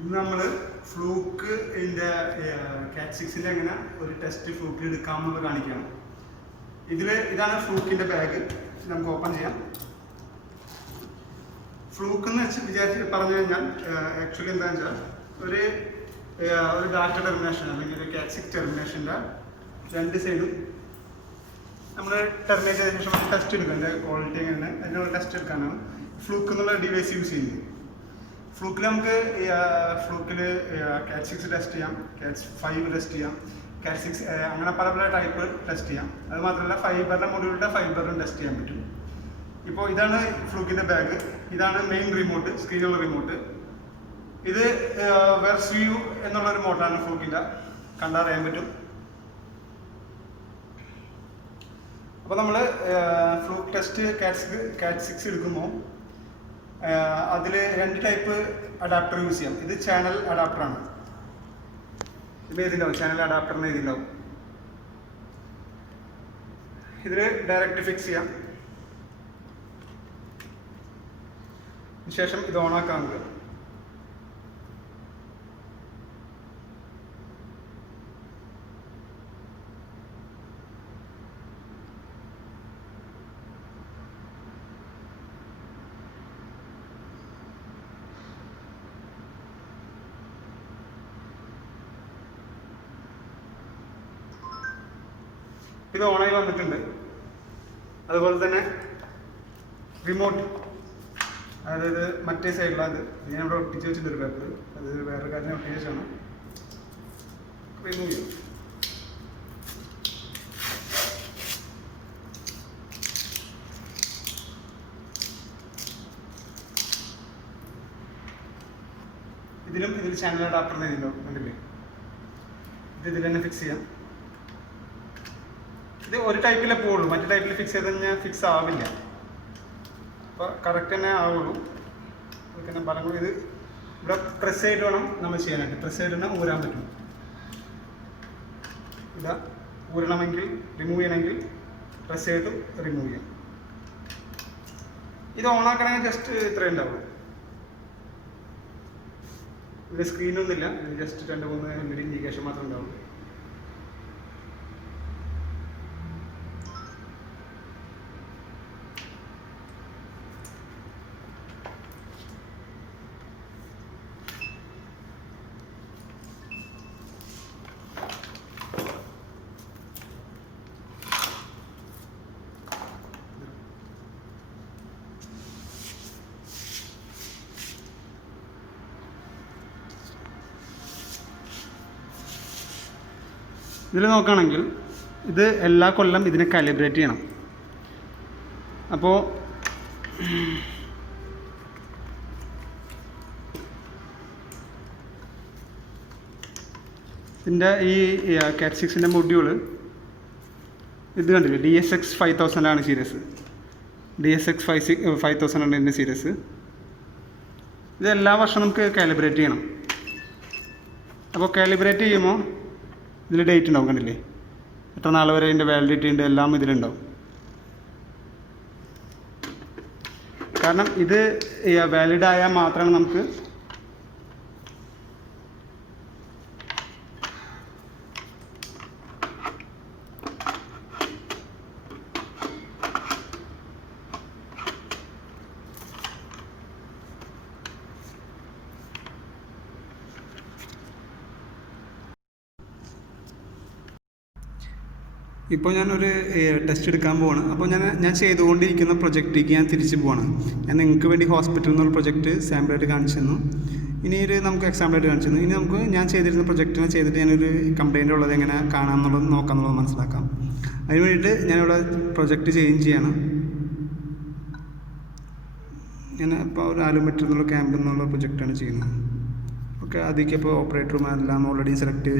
ഇന്ന് നമ്മൾ fluke Dsx എങ്ങനെ ഒരു ടെസ്റ്റ് ഫ്ലൂക്കിൽ എടുക്കാമെന്നുള്ളത് കാണിക്കാം. ഇതാണ് ഫ്ലൂക്കിൻ്റെ ബാഗ്. നമുക്ക് ഓപ്പൺ ചെയ്യാം. ഫ്ലൂക്ക് എന്ന് പറഞ്ഞു കഴിഞ്ഞാൽ ആക്ച്വലി എന്താണെന്ന് വെച്ചാൽ ഒരു ഡാറ്റ ടെർമിനേഷൻ അല്ലെങ്കിൽ ഒരു Dsx ടെർമിനേഷൻ്റെ രണ്ട് സൈഡും നമ്മൾ ടെർമിനേറ്റ് ചെയ്തതിനു ശേഷം ടെസ്റ്റ് എടുക്കുക. അതിൻ്റെ ക്വാളിറ്റി എങ്ങനെ അതിനുള്ള ടെസ്റ്റ് എടുക്കാനാണ് ഫ്ലൂക്ക് എന്നുള്ള ഡിവൈസ് യൂസ് ചെയ്യുന്നത്. ഫ്ലൂക്കിൽ നമുക്ക് Dsx ടെസ്റ്റ് ചെയ്യാം, Ds5 ടെസ്റ്റ് ചെയ്യാം, Dsx അങ്ങനെ പല പല ടൈപ്പ് ടെസ്റ്റ് ചെയ്യാം. അത് മാത്രമല്ല ഫൈബറിൻ്റെ മൊഡ്യൂളിൻ്റെ ഫൈബറിലും ടെസ്റ്റ് ചെയ്യാൻ പറ്റും. ഇപ്പോൾ ഇതാണ് ഫ്ലൂക്കിൻ്റെ ബാഗ്. ഇതാണ് മെയിൻ റിമോട്ട്, സ്ക്രീനുള്ള റിമോട്ട്. ഇത് വെർസ് വ്യൂ എന്നുള്ളൊരു മോഡലാണ് ഫ്ലൂക്കിൻ്റെ, കണ്ടറിയാൻ പറ്റും. അപ്പോൾ നമ്മൾ ഫ്ലൂക്ക് ടെസ്റ്റ് Dsx എടുക്കുമ്പോൾ അതിൽ രണ്ട് ടൈപ്പ് അഡാപ്റ്റർ യൂസ് ചെയ്യാം. ഇത് ചാനൽ അഡാപ്റ്ററാണ്. ഇത് എഴുതിണ്ടാവും, ചാനൽ അഡാപ്റ്ററിന് എഴുതിണ്ടാവും. ഇതിൽ ഡയറക്റ്റ് ഫിക്സ് ചെയ്യാം. ശേഷം ഇത് ഓണാക്കാൻ നമുക്ക്. ഇത് ഓണായി വന്നിട്ടുണ്ട്. അതുപോലെ തന്നെ റിമോട്ട്, അതായത് മറ്റേ സൈഡിലാണ്. ഞാൻ ഇവിടെ ഒട്ടിച്ച് വെച്ചിട്ടൊരു പേപ്പർ, അത് വേറൊരു കാര്യം ഒട്ടിച്ച് വെച്ചാണ്. റിമൂവ് ചെയ്യും. ഇതിൽ ചാനൽ അഡാപ്റ്റർ ചെയ്തിട്ടുണ്ടോ കണ്ടില്ലേ? ഇതിൽ തന്നെ ഫിക്സ് ചെയ്യാം. ഇത് ഒരു ടൈപ്പിലേ പോവുള്ളൂ, മറ്റു ടൈപ്പിൽ ഫിക്സ് ചെയ്ത് കഴിഞ്ഞാൽ ഫിക്സ് ആവില്ല. അപ്പോൾ കറക്റ്റ് തന്നെ ആവുള്ളൂ. അതുപോലെ ബലം കൂടി ഇത് ഇവിടെ പ്രസ് ചെയ്ത് വേണം നമ്മൾ ചെയ്യാനായിട്ട്. പ്രസ് ചെയ്ത് തന്നെ ഊരാൻ പറ്റും. ഇതാ ഊരണമെങ്കിൽ, റിമൂവ് ചെയ്യണമെങ്കിൽ പ്രസ് ചെയ്ത് റിമൂവ് ചെയ്യാം. ഇത് ഓണാക്കണമെങ്കിൽ ജസ്റ്റ് ഇത്രയും ഉണ്ടാവുള്ളൂ. ഇതിൽ സ്ക്രീനൊന്നുമില്ല, ഇത് ജസ്റ്റ് 2-3 മിനിറ്റ് ഇൻഡിക്കേഷൻ മാത്രമേ ഉണ്ടാവുള്ളൂ. ഇതിൽ നോക്കുകയാണെങ്കിൽ ഇത് എല്ലാ കൊല്ലം ഇതിനെ കാലിബ്രേറ്റ് ചെയ്യണം. അപ്പോൾ ഇതിൻ്റെ ഈ Dsx മൊഡ്യൂള് ഇത് കണ്ടില്ലേ, Dsx 5000 ആണ് സീരീസ്. Dsx 5000 ആണ് ഇതിൻ്റെ സീരീസ്. ഇത് എല്ലാ വർഷവും നമുക്ക് കാലിബ്രേറ്റ് ചെയ്യണം. അപ്പോൾ കാലിബ്രേറ്റ് ചെയ്യുമ്പോൾ ഇതിൽ ഡേറ്റ് ഉണ്ടാവും, കണ്ടില്ലേ? എത്ര നാൾ വരെ ഇതിൻ്റെ വാലിഡിറ്റി ഉണ്ട്, എല്ലാം ഇതിലുണ്ടാവും. കാരണം ഇത് വാലിഡ് ആയാൽ മാത്രമാണ് നമുക്ക് ഇപ്പോൾ ഞാനൊരു ടെസ്റ്റ് എടുക്കാൻ പോവാണ്. അപ്പോൾ ഞാൻ ചെയ്തുകൊണ്ടിരിക്കുന്ന പ്രൊജക്റ്റിലേക്ക് ഞാൻ തിരിച്ച് പോവാണ്. ഞാൻ നിങ്ങൾക്ക് വേണ്ടി ഹോസ്പിറ്റലിൽ നിന്നുള്ള പ്രൊജക്റ്റ് സാമ്പിളായിട്ട് കാണിച്ചു തന്നു. ഇനി നമുക്ക് എക്സാമ്പിളായിട്ട് കാണിച്ചു തന്നു. ഇനി ഞാൻ ചെയ്തിരുന്ന പ്രൊജക്റ്റിനെ ചെയ്തിട്ട് ഞാനൊരു കംപ്ലയിൻ്റ് ഉള്ളത് എങ്ങനെ കാണാമെന്നുള്ളത് നോക്കാമെന്നുള്ളത് മനസ്സിലാക്കാം. അതിന് വേണ്ടിയിട്ട് ഞാനിവിടെ പ്രൊജക്റ്റ് ചേഞ്ച് ചെയ്യണം. ഞാൻ ഇപ്പോൾ ഒരു ആലുമെട്രി എന്നുള്ള ക്യാമ്പ് എന്നുള്ള പ്രൊജക്റ്റാണ് ചെയ്യുന്നത്. ഓക്കെ, അതിലേക്ക് ഇപ്പോൾ ഓപ്പറേറ്ററും എല്ലാം ഓൾറെഡി സെലക്ട്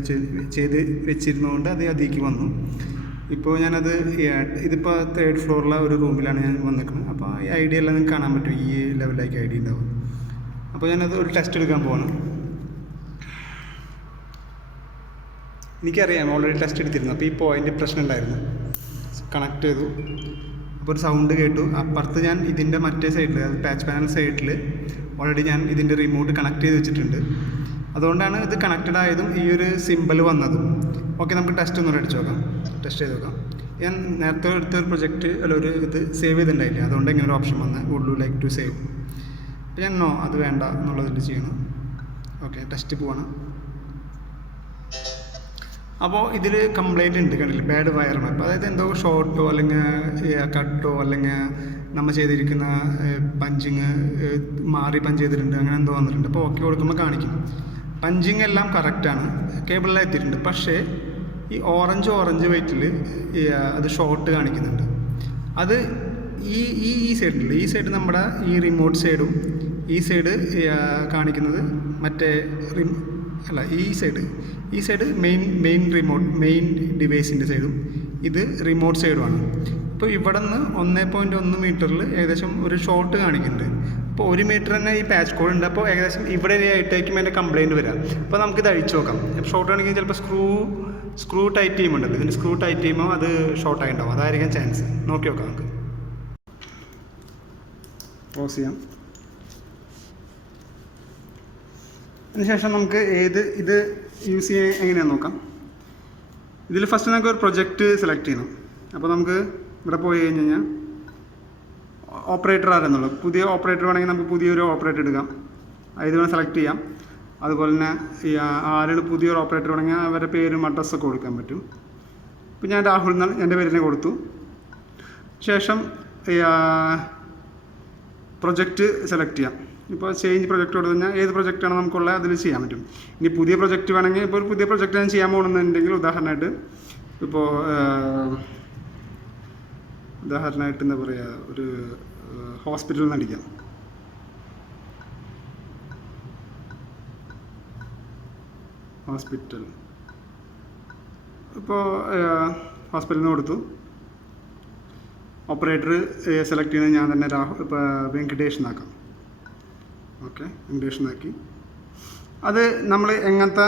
ചെയ്ത് വെച്ചിരുന്നതുകൊണ്ട് അത് അതിലേക്ക് വന്നു. ഇപ്പോൾ ഞാനത് ഇതിപ്പോൾ 3rd ഫ്ലോറിലെ ഒരു റൂമിലാണ് ഞാൻ വന്നിരിക്കുന്നത്. അപ്പോൾ ഈ ഐഡിയ എല്ലാം നിങ്ങൾക്ക് കാണാൻ പറ്റും, ഈ ലെവലിലേക്ക് ഐഡിയ ഉണ്ടാവും. അപ്പോൾ ഞാനത് ഒരു ടെസ്റ്റ് എടുക്കാൻ പോവാണ്. എനിക്കറിയാം ഓൾറെഡി ടെസ്റ്റ് എടുത്തിരുന്നു. അപ്പോൾ ഈ പോയിൻ്റ് പ്രശ്നം ഉണ്ടായിരുന്നു. കണക്ട് ചെയ്തു, അപ്പോൾ ഒരു സൗണ്ട് കേട്ടു. അപ്പുറത്ത് ഞാൻ ഇതിൻ്റെ മറ്റേ സൈഡിൽ, പാച്ച് പാനൽ സൈഡിൽ ഓൾറെഡി ഞാൻ ഇതിൻ്റെ റിമോട്ട് കണക്ട് ചെയ്ത് വെച്ചിട്ടുണ്ട്. അതുകൊണ്ടാണ് ഇത് കണക്റ്റഡ് ആയതും ഈ ഒരു സിമ്പിൾ വന്നതും. ഓക്കെ, നമുക്ക് ടെസ്റ്റ് ഒന്നുകൂടെ അടിച്ച് നോക്കാം, ടെസ്റ്റ് ചെയ്ത് നോക്കാം. ഞാൻ നേരത്തെ എടുത്തൊരു പ്രൊജക്റ്റ് ഒരു ഇത് സേവ് ചെയ്തിട്ടുണ്ടായില്ല, അതുകൊണ്ട് ഇങ്ങനെ ഒരു ഓപ്ഷൻ വന്ന് would you like to save. അപ്പോൾ ഞാൻ നോ, അത് വേണ്ട എന്നുള്ളതിൽ ചെയ്യണം. ഓക്കെ, ടെസ്റ്റ് പോവാണ്. അപ്പോൾ ഇതിൽ കംപ്ലൈൻറ്റ് ഉണ്ട്, കണ്ടില്ല, ബാഡ് വയർ മാപ്പ്. അതായത് എന്തോ ഷോർട്ടോ അല്ലെങ്കിൽ കട്ടോ അല്ലെങ്കിൽ നമ്മൾ ചെയ്തിരിക്കുന്ന പഞ്ചിങ് മാറി പഞ്ച് ചെയ്തിട്ടുണ്ട്, അങ്ങനെ എന്തോ വന്നിട്ടുണ്ട്. അപ്പോൾ ഓക്കെ കൊടുക്കുമ്പോൾ കാണിക്കും പഞ്ചിങ് എല്ലാം കറക്റ്റാണ്, കേബിളിൽ എത്തിയിട്ടുണ്ട്. പക്ഷേ ഈ ഓറഞ്ച് വെയിറ്റിൽ അത് ഷോർട്ട് കാണിക്കുന്നുണ്ട്. അത് ഈ ഈ ഈ സൈഡിൽ, ഈ സൈഡ് നമ്മുടെ ഈ റിമോട്ട് സൈഡും ഈ സൈഡ് കാണിക്കുന്നത് മറ്റേ അല്ല, ഈ സൈഡ് മെയിൻ ഡിവൈസിൻ്റെ സൈഡും ഇത് റിമോട്ട് സൈഡുമാണ്. അപ്പോൾ ഇവിടെ നിന്ന് 1.1 മീറ്ററിൽ ഏകദേശം ഒരു ഷോർട്ട് കാണിക്കുന്നുണ്ട്. അപ്പോൾ 1 മീറ്റർ തന്നെ ഈ പാച്ച് കോഡ് ഉണ്ട്. അപ്പോൾ ഏകദേശം ഇവിടെ ആയിട്ടേക്കും അതിൻ്റെ കംപ്ലയിൻറ്റ് വരാം. അപ്പോൾ നമുക്കിത് അഴിച്ചു നോക്കാം. ഷോർട്ട് ആണെങ്കിൽ ചിലപ്പോൾ സ്ക്രൂ ടൈറ്റ് ചെയ്യുമ്പോണ്ടല്ലോ, ഇതിന് സ്ക്രൂ ടൈറ്റ് ചെയ്യുമ്പോൾ അത് ഷോർട്ടായി ഉണ്ടാവും, അതായിരിക്കും ചാൻസ്. നോക്കി നോക്കാം നമുക്ക്. ക്ലോസ് ചെയ്യാം. അതിനുശേഷം നമുക്ക് ഇത് യൂസ് ചെയ്യാൻ എങ്ങനെയാണെന്ന് നോക്കാം. ഇതിൽ ഫസ്റ്റ് നമുക്ക് ഒരു പ്രൊജക്റ്റ് സെലക്ട് ചെയ്യണം. അപ്പോൾ നമുക്ക് ഇവിടെ പോയി കഴിഞ്ഞ് കഴിഞ്ഞാൽ ഓപ്പറേറ്റർ ആരെന്നുള്ളത്, പുതിയ ഓപ്പറേറ്റർ വേണമെങ്കിൽ നമുക്ക് പുതിയൊരു ഓപ്പറേറ്റർ എടുക്കാം, ഇത് വേണം സെലക്ട് ചെയ്യാം. അതുപോലെ തന്നെ ഈ ആരാണ് പുതിയൊരു ഓപ്പറേറ്റർ വേണമെങ്കിൽ അവരുടെ പേരും അഡ്രസ്സൊക്കെ കൊടുക്കാൻ പറ്റും. ഇപ്പോൾ ഞാൻ രാഹുൽ എന്നാൽ എൻ്റെ പേരിനെ കൊടുത്തു. ശേഷം പ്രൊജക്റ്റ് സെലക്ട് ചെയ്യാം. ഇപ്പോൾ ചേഞ്ച് പ്രൊജക്റ്റ് കൊടുത്തു കഴിഞ്ഞാൽ ഏത് പ്രൊജക്റ്റാണ് നമുക്കുള്ളത് അതിൽ ചെയ്യാൻ പറ്റും. ഇനി പുതിയ പ്രൊജക്റ്റ് വേണമെങ്കിൽ ഇപ്പോൾ ഒരു പുതിയ പ്രൊജക്റ്റ് ഞാൻ ചെയ്യാൻ പോകുന്നുണ്ടെങ്കിൽ ഉദാഹരണമായിട്ട് എന്താ പറയുക, ഒരു ഹോസ്പിറ്റലിൽ നിന്ന് അടിക്കാം. ഹോസ്പിറ്റൽ ഇപ്പോൾ ഹോസ്പിറ്റലിൽ നിന്ന് കൊടുത്തു. ഓപ്പറേറ്റർ സെലക്ട് ചെയ്യുന്നത് ഞാൻ തന്നെ ഇപ്പോൾ വെങ്കടേഷ് എന്നാക്കാം. ഓക്കെ, വെങ്കടേഷ് എന്നാക്കി. അത് നമ്മൾ എങ്ങനത്തെ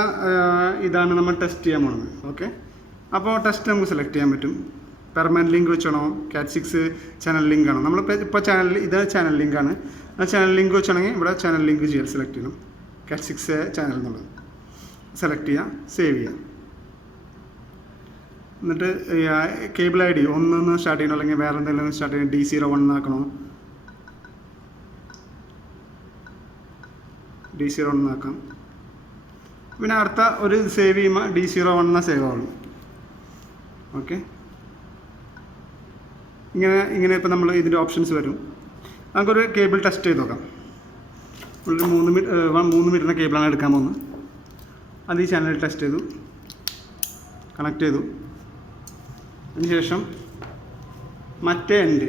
ഇതാണ് നമ്മൾ ടെസ്റ്റ് ചെയ്യാൻ പോകുന്നത്. ഓക്കെ, അപ്പോൾ ടെസ്റ്റ് നമുക്ക് സെലക്ട് ചെയ്യാൻ പറ്റും. പെർമനൻറ്റ് ലിങ്ക് വെച്ചാണോ, കാറ്റ് 6 ചാനൽ ലിങ്ക് ആണോ. നമ്മളിപ്പോൾ ചാനൽ ഇത് ചാനൽ ലിങ്കാണ്. ആ ചാനൽ ലിങ്ക് വെച്ചാണെങ്കിൽ ഇവിടെ ചാനൽ ലിങ്ക് സെലക്ട് ചെയ്യണം. കാറ്റ് 6 ചാനൽ എന്നുള്ളത് സെലക്ട് ചെയ്യുക, സേവ് ചെയ്യുക. എന്നിട്ട് കേബിൾ ID 1 സ്റ്റാർട്ട് ചെയ്യണോ അല്ലെങ്കിൽ വേറെ എന്തെങ്കിലും സ്റ്റാർട്ട് ചെയ്യണം. D01 ആക്കണോ, D01 ആക്കാം. പിന്നെ അടുത്ത ഒരു സേവ് ചെയ്യുമ്പോൾ D01 സേവ് ആവുള്ളൂ. ഓക്കെ, ഇങ്ങനെ ഇപ്പോൾ നമ്മൾ ഇതിൻ്റെ ഓപ്ഷൻസ് വരും. നമുക്കൊരു കേബിൾ ടെസ്റ്റ് ചെയ്ത് നോക്കാം. ഒരു 3 മീറ്ററിൻ്റെ കേബിളാണ് എടുക്കാൻ പോകുന്നത്. അത് ഈ ചാനൽ ടെസ്റ്റ് ചെയ്തു, കണക്ട് ചെയ്തു. അതിനുശേഷം മറ്റേ എൻഡ്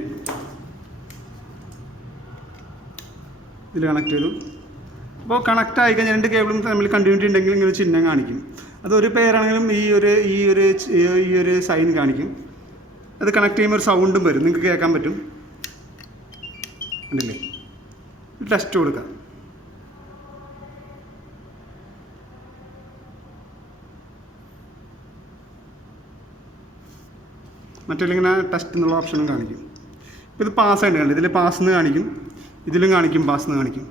ഇതിൽ കണക്ട് ചെയ്തു. അപ്പോൾ കണക്റ്റ് ആയി കഴിഞ്ഞാൽ 2 കേബിളും തമ്മിൽ കണ്ടിന്യൂറ്റി ഉണ്ടെങ്കിൽ ഇങ്ങനെ ചിഹ്നം കാണിക്കും. അതൊരു പേരാണെങ്കിലും ഈ ഒരു സൈൻ കാണിക്കും. അത് കണക്ട് ചെയ്യുമ്പോൾ ഒരു സൗണ്ടും വരും, നിങ്ങൾക്ക് കേൾക്കാൻ പറ്റും. കണ്ടില്ലേ, ടെസ്റ്റ് കൊടുക്കാം. മറ്റേലിങ്ങനെ ടെസ്റ്റ് എന്നുള്ള ഓപ്ഷനും കാണിക്കും. ഇപ്പോൾ ഇത് പാസ്സായിട്ട് കണ്ടു, ഇതിൽ പാസ്ന്ന് കാണിക്കും, ഇതിലും കാണിക്കും പാസ്ന്ന് കാണിക്കും.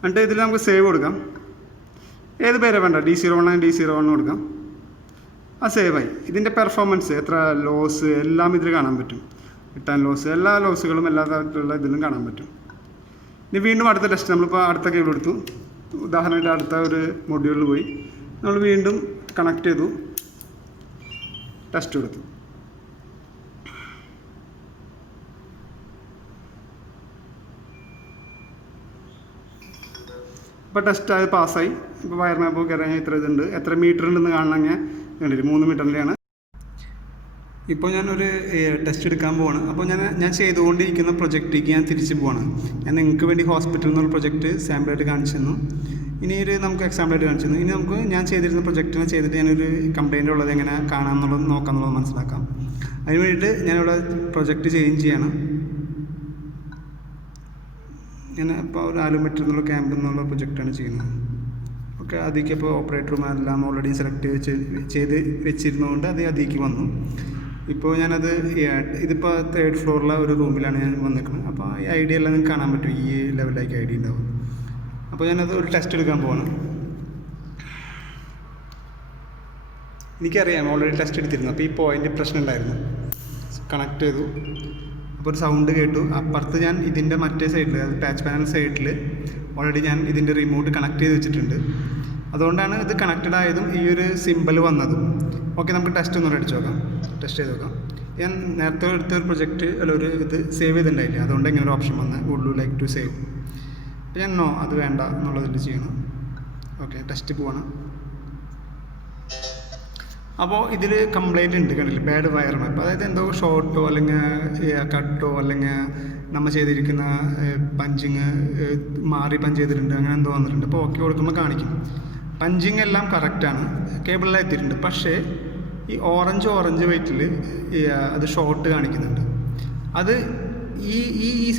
എന്നിട്ട് ഇതിൽ നമുക്ക് സേവ് കൊടുക്കാം. ഏത് പേരാണ് വേണ്ട, D01 D01 കൊടുക്കാം. ആ സേവായി. ഇതിൻ്റെ പെർഫോമൻസ്, എത്ര ലോസ് എല്ലാം ഇതിൽ കാണാൻ പറ്റും. റിട്ടേൺ ലോസ്, എല്ലാ ലോസുകളും എല്ലാ തരത്തിലുള്ള ഇതിലും കാണാൻ പറ്റും. ഇനി വീണ്ടും അടുത്ത ടെസ്റ്റ്, നമ്മളിപ്പോൾ അടുത്ത കേബിൾ എടുത്തു. ഉദാഹരണമായിട്ട് അടുത്ത ഒരു മൊഡ്യൂളിൽ പോയി നമ്മൾ വീണ്ടും കണക്ട് ചെയ്തു, ടെസ്റ്റ് കൊടുത്തു. ഇപ്പോൾ ടെസ്റ്റായി പാസ്സായി. ഇപ്പോൾ വയർ മാപ്പ് കയറാൻ ഇത്ര ഇതുണ്ട്, എത്ര മീറ്റർ ഉണ്ടെന്ന് കാണണമെങ്കിൽ കണ്ടില്ല, 3 മീറ്ററിൻ്റെയാണ്. ഇപ്പോൾ ഞാനൊരു ടെസ്റ്റ് എടുക്കാൻ പോവാണ്. അപ്പോൾ ഞാൻ ചെയ്തുകൊണ്ടിരിക്കുന്ന പ്രൊജക്റ്റിലേക്ക് ഞാൻ തിരിച്ച് പോവാണ്. ഞാൻ നിങ്ങൾക്ക് വേണ്ടി ഹോസ്പിറ്റലിൽ നിന്നുള്ള പ്രൊജക്റ്റ് സാമ്പിളായിട്ട് കാണിച്ചു തന്നു. ഇനി നമുക്ക് എക്സാമ്പിളായിട്ട് കാണിച്ചു തന്നു. ഇനി നമുക്ക് ഞാൻ ചെയ്തിരുന്ന പ്രൊജക്റ്റിനെ ചെയ്തിട്ട് ഞാനൊരു കംപ്ലയിൻ്റ് ഉള്ളത് എങ്ങനെ കാണാമെന്നുള്ളത് നോക്കാമെന്നുള്ളത് മനസ്സിലാക്കാം. അതിന് വേണ്ടിയിട്ട് ഞാനിവിടെ പ്രൊജക്റ്റ് ചേഞ്ച് ചെയ്യണം. ഞാൻ ഇപ്പോൾ ഒരു ആലുമെട്രി എന്നുള്ള ക്യാമ്പ് എന്നുള്ള പ്രൊജക്റ്റാണ് ചെയ്യുന്നത്. ഓക്കെ, അതിലേക്ക് ഇപ്പോൾ ഓപ്പറേറ്ററും എല്ലാം ഓൾറെഡി സെലക്ട് ചെയ്ത് വെച്ചിരുന്നതുകൊണ്ട് അത് അതിലേക്ക് വന്നു. ഇപ്പോൾ ഞാനത് ഇതിപ്പോൾ 3rd ഫ്ലോറിലെ ഒരു റൂമിലാണ് ഞാൻ വന്നിരിക്കുന്നത്. അപ്പോൾ ഈ ഐഡിയ എല്ലാം നിങ്ങൾക്ക് കാണാൻ പറ്റും, ഈ ലെവലിലേക്ക് ഐഡിയ ഉണ്ടാവും. അപ്പോൾ ഞാനത് ഒരു ടെസ്റ്റ് എടുക്കാൻ പോവാണ്. എനിക്കറിയാം, ഓൾറെഡി ടെസ്റ്റ് എടുത്തിരുന്നു. അപ്പോൾ ഈ പോയിൻ്റ് പ്രശ്നം ഉണ്ടായിരുന്നു. കണക്ട് ചെയ്തു, അപ്പോൾ ഒരു സൗണ്ട് കേട്ടു. അപ്പുറത്ത് ഞാൻ ഇതിൻ്റെ മറ്റേ സൈഡിൽ, അത് പാച്ച് പാനൽ സൈഡിൽ ഓൾറെഡി ഞാൻ ഇതിൻ്റെ റിമോട്ട് കണക്ട് ചെയ്ത് വെച്ചിട്ടുണ്ട്. അതുകൊണ്ടാണ് ഇത് കണക്റ്റഡ് ആയതും ഈ ഒരു സിമ്പിൾ വന്നതും. ഓക്കെ, നമുക്ക് ടെസ്റ്റ് ഒന്നുകൂടെ അടിച്ച് നോക്കാം, ടെസ്റ്റ് ചെയ്ത് നോക്കാം. ഞാൻ നേരത്തെ എടുത്തൊരു പ്രൊജക്റ്റ് ഒരു ഇത് സേവ് ചെയ്തിട്ടുണ്ടായില്ലേ, അതുകൊണ്ട് ഇങ്ങനെ ഒരു ഓപ്ഷൻ വന്ന് would you like to save. അപ്പോൾ ഞാൻ നോ, അത് വേണ്ട എന്നുള്ളതിൽ ചെയ്യണം. ഓക്കെ, ടെസ്റ്റ് പോവാണ്. അപ്പോൾ ഇതിൽ കംപ്ലൈൻറ്റ് ഉണ്ട്, കണ്ടില്ലേ, ബാഡ് വയർ മാപ്പ്. അതായത് എന്തോ ഷോർട്ടോ അല്ലെങ്കിൽ കട്ടോ അല്ലെങ്കിൽ നമ്മൾ ചെയ്തിരിക്കുന്ന പഞ്ചിങ് മാറി പഞ്ച് ചെയ്തിട്ടുണ്ട്, അങ്ങനെ എന്തോ വന്നിട്ടുണ്ട്. അപ്പോൾ ഓക്കെ കൊടുക്കുമ്പോൾ കാണിക്കും പഞ്ചിങ് എല്ലാം കറക്റ്റാണ്, കേബിളിൽ എത്തിയിട്ടുണ്ട്. പക്ഷേ ഈ ഓറഞ്ച് വെയിറ്റിൽ അത് ഷോർട്ട് കാണിക്കുന്നുണ്ട്. അത് ഈ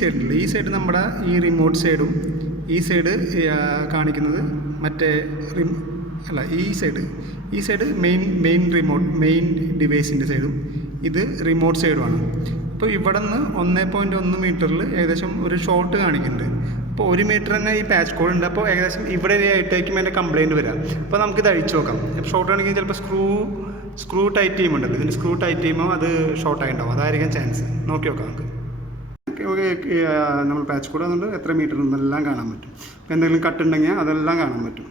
സൈഡിൽ, ഈ സൈഡ് നമ്മുടെ ഈ റിമോട്ട് സൈഡും ഈ സൈഡ് കാണിക്കുന്നത് മറ്റേ അല്ല, ഈ സൈഡ് മെയിൻ ഡിവൈസിൻ്റെ സൈഡും ഇത് റിമോട്ട് സൈഡുമാണ്. അപ്പോൾ ഇവിടെ നിന്ന് 1.1 മീറ്ററിൽ ഏകദേശം ഒരു ഷോർട്ട് കാണിക്കുന്നുണ്ട്. അപ്പോൾ 1 മീറ്റർ തന്നെ ഈ പാച്ച് കോഡ് ഉണ്ട്. അപ്പോൾ ഏകദേശം ഇവിടെ ആയിട്ടേക്കും അതിൻ്റെ കംപ്ലയിൻറ്റ് വരാം. അപ്പോൾ നമുക്കിത് അഴിച്ചു നോക്കാം. ഇപ്പോൾ ഷോർട്ട് ആണെങ്കിൽ ചിലപ്പോൾ സ്ക്രൂ ടൈറ്റ് ചെയ്യുമ്പോണ്ടല്ലോ, ഇതിന് സ്ക്രൂ ടൈറ്റ് ചെയ്യുമ്പോൾ അത് ഷോർട്ടായി ഉണ്ടാവും, അതായിരിക്കും ചാൻസ്. നോക്കി നോക്കാം നമുക്ക്. നമ്മൾ പാച്ച് കോഡ് അതുകൊണ്ട് എത്ര മീറ്റർ ഉണ്ടെല്ലാം കാണാൻ പറ്റും. അപ്പോൾ എന്തെങ്കിലും കട്ട് ഉണ്ടെങ്കിൽ അതെല്ലാം കാണാൻ പറ്റും.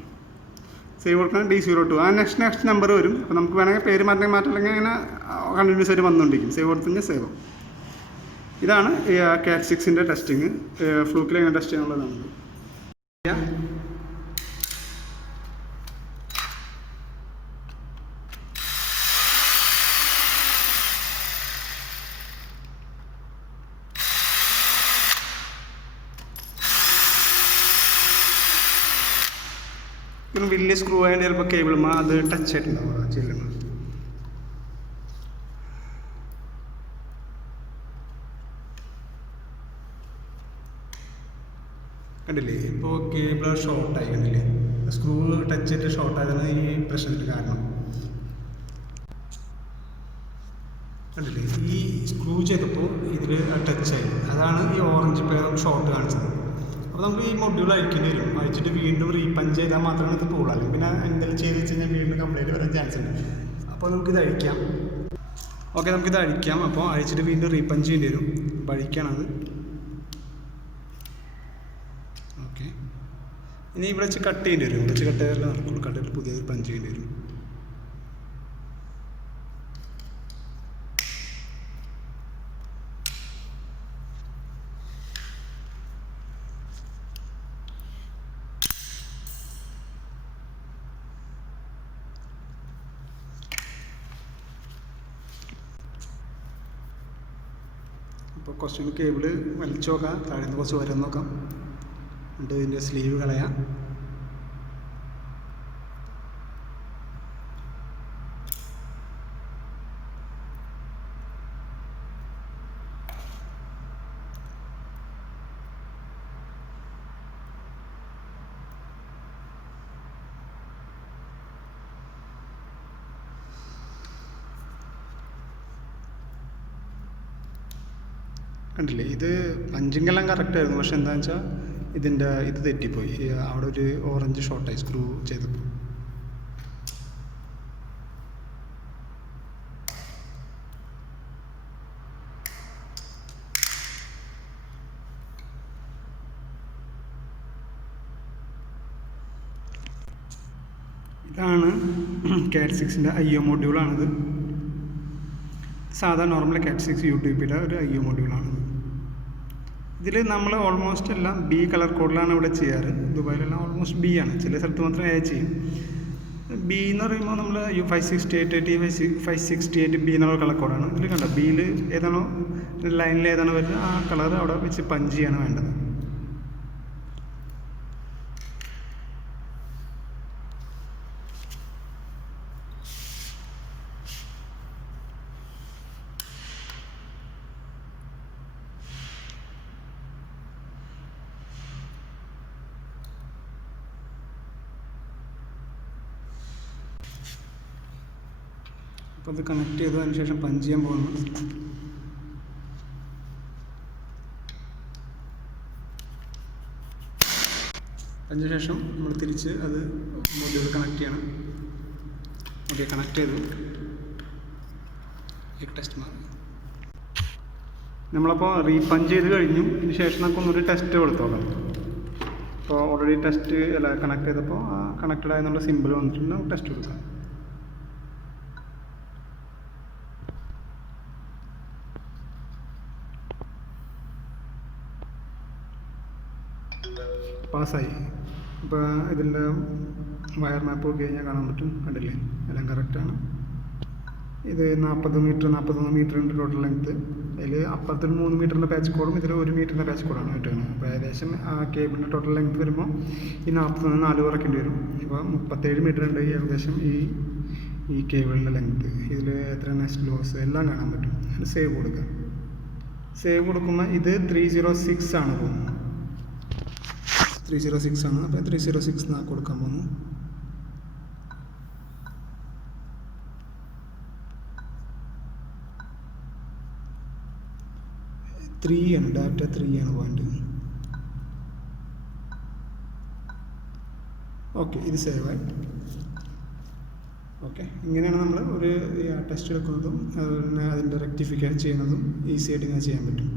സേവ് കൊടുക്കണം D02. ആ നെക്സ്റ്റ് നമ്പർ വരും. അപ്പോൾ നമുക്ക് വേണമെങ്കിൽ പേര് മാറ്റില്ലെങ്കിൽ അങ്ങനെ കണ്ടിന്യൂസ് ആയിട്ട് വന്നുകൊണ്ടിരിക്കും. സേവ് കൊടുത്തു കഴിഞ്ഞാൽ സേവ്. ഇതാണ് Cat 6ൻ്റെ ടെസ്റ്റിങ്. ഫ്ലൂക്കിൽ എങ്ങനെ ടെസ്റ്റ് ചെയ്യാനുള്ളതാണ്. പിന്നെ വലിയ സ്ക്രൂ ആയതിൻ്റെ ചിലപ്പോൾ കേബിളുമ്പോൾ അത് ടച്ച് ആയിട്ടുണ്ടാവുക ചെല്ലുമ്പോൾ. കണ്ടില്ലേ, ഇപ്പോൾ കേബിൾ ഷോർട്ടായി, കണ്ടില്ലേ, സ്ക്രൂ ടച്ച് ചെയ്തിട്ട് ഷോർട്ടായതാണ് ഈ പ്രശ്നത്തിന് കാരണം. കണ്ടില്ലേ, ഈ സ്ക്രൂ ചെയ്തപ്പോൾ ഇതിൽ ടച്ചായി, അതാണ് ഈ ഓറഞ്ച് പേർ ഷോർട്ട് കാണിച്ചത്. അപ്പോൾ നമുക്ക് ഈ മൊഡ്യൂൾ അഴിക്കേണ്ടി വരും. അഴിച്ചിട്ട് വീണ്ടും റീപഞ്ച് ചെയ്താൽ മാത്രമാണ് ഇത് പോകുള്ളൂ. അല്ലെങ്കിൽ പിന്നെ എന്തെങ്കിലും ചെയ്ത് വെച്ച് കഴിഞ്ഞാൽ വീണ്ടും കംപ്ലൈൻറ്റ് വരാൻ ചാൻസ് ഉണ്ട്. അപ്പോൾ നമുക്കിത് അഴിക്കാം. ഓക്കെ, നമുക്കിത് അഴിക്കാം. അപ്പോൾ അഴിച്ചിട്ട് വീണ്ടും റീപഞ്ച് ചെയ്യേണ്ടി വരും. അപ്പോൾ അഴിക്കാണത്. ഓക്കെ, ഇനി ഇവിടെ വെച്ച് കട്ട് ചെയ്യേണ്ടി വരും. ഇവിടെ വെച്ച് കട്ട് ചെയ്താലേ നടക്കുള്ളൂ. കട്ട് ചെയ്തിട്ട് പുതിയത് പഞ്ച് ചെയ്യേണ്ടി വരും. അപ്പോൾ കുറച്ചും കേബിള് വലിച്ചു നോക്കാം, താഴെ നിന്ന് കുറച്ച് വരാൻ നോക്കാം. എന്നിട്ട് ഇതിൻ്റെ സ്ലീവ് കളയാം. കണ്ടില്ലേ, ഇത് പഞ്ചിങ്ങെല്ലാം കറക്റ്റായിരുന്നു. പക്ഷെ എന്താണെന്ന് വെച്ചാൽ ഇതിൻ്റെ ഇത് തെറ്റിപ്പോയി. അവിടെ ഒരു ഓറഞ്ച് ഷോർട്ടായി സ്ക്രൂ ചെയ്തപ്പോൾ. ഇതാണ് Cat 6ൻ്റെ IO മൊഡ്യൂളാണിത്. സാധാ നോർമൽ Cat 6 UTPയുടെ ഒരു IO മൊഡ്യൂളാണ്. ഇതിൽ നമ്മൾ ഓൾമോസ്റ്റ് എല്ലാം B കളർ കോഡിലാണ് ഇവിടെ ചെയ്യാറ്. ദുബായിലെല്ലാം ഓൾമോസ്റ്റ് B ആണ്, ചില സ്ഥലത്ത് മാത്രം A ചെയ്യും. B എന്ന് പറയുമ്പോൾ നമ്മൾ 568 B എന്നുള്ള കളർ കോഡാണ്. ഇതിൽ കണ്ട Bയിൽ ഏതാണോ ലൈനിൽ ഏതാണോ വരുന്നത് ആ കളർ അവിടെ വെച്ച് പഞ്ച് ചെയ്യാണ് വേണ്ടത്. അപ്പോൾ അത് കണക്ട് ചെയ്തതിന് ശേഷം പഞ്ച് ചെയ്യാൻ പോകുന്നു. അതിന് ശേഷം നമ്മൾ തിരിച്ച് അത് മൊഡ്യൂൾ കണക്ട് ചെയ്യണം. ഓക്കെ, കണക്ട് ചെയ്തു. ടെസ്റ്റ് മാറി. നമ്മളപ്പോൾ റീപഞ്ച് ചെയ്ത് കഴിഞ്ഞു. ഇതിന് ശേഷം നമുക്ക് ഒന്നൊരു ടെസ്റ്റ് കൊടുത്തോളാം. അപ്പോൾ ഓൾറെഡി ടെസ്റ്റ് അല്ല കണക്ട് ചെയ്തപ്പോൾ കണക്റ്റഡ് ആയെന്നുള്ള സിമ്പിൾ വന്നിട്ടുണ്ട്. നമുക്ക് ടെസ്റ്റ് കൊടുക്കാം. പാസ്സായി. ഇപ്പോൾ ഇതിൻ്റെ വയർ മാപ്പ് നോക്കി കഴിഞ്ഞാൽ കാണാൻ പറ്റും. കണ്ടില്ലേ, എല്ലാം കറക്റ്റാണ്. ഇത് 40 മീറ്റർ 41 മീറ്ററിൻ്റെ ടോട്ടൽ ലെങ്ത്ത്. അതിൽ അപ്പുറത്തൊരു 3 മീറ്ററിൻ്റെ പാച്ച് കോഡും ഇതിൽ 1 മീറ്ററിൻ്റെ പാച്ച് കോഡാണ് കിട്ടുന്നത്. അപ്പോൾ ഏകദേശം ആ കേബിളിൻ്റെ ടോട്ടൽ ലെങ്ത്ത് വരുമ്പോൾ ഈ 40 4 കുറയ്ക്കേണ്ടി വരും. ഇപ്പോൾ 37 മീറ്റർ ഉണ്ട് ഏകദേശം ഈ കേബിളിൻ്റെ ലെങ്ത്ത്. ഇതിൽ എത്ര നെസ്റ്റ് ലോസ് എല്ലാം കാണാൻ പറ്റും. അതിൽ സേവ് കൊടുക്കുക. സേവ് കൊടുക്കുമ്പോൾ ഇത് 306 ആണ് പോകുന്നത്. 306 ആണ്. അപ്പോൾ 306 എന്നാണ് കൊടുക്കാൻ പോകുന്നു. ഡാറ്റ 3 ആണ് പോയിന്റ്. ഓക്കെ, ഇത് സേവായി. ഓക്കെ, ഇങ്ങനെയാണ് നമ്മൾ ഒരു ടെസ്റ്റ് എടുക്കുന്നതും അതിൻ്റെ റെക്ടിഫിക്കേഷൻ ചെയ്യുന്നതും ഈസി ആയിട്ട് ഇങ്ങനെ ചെയ്യാൻ പറ്റും.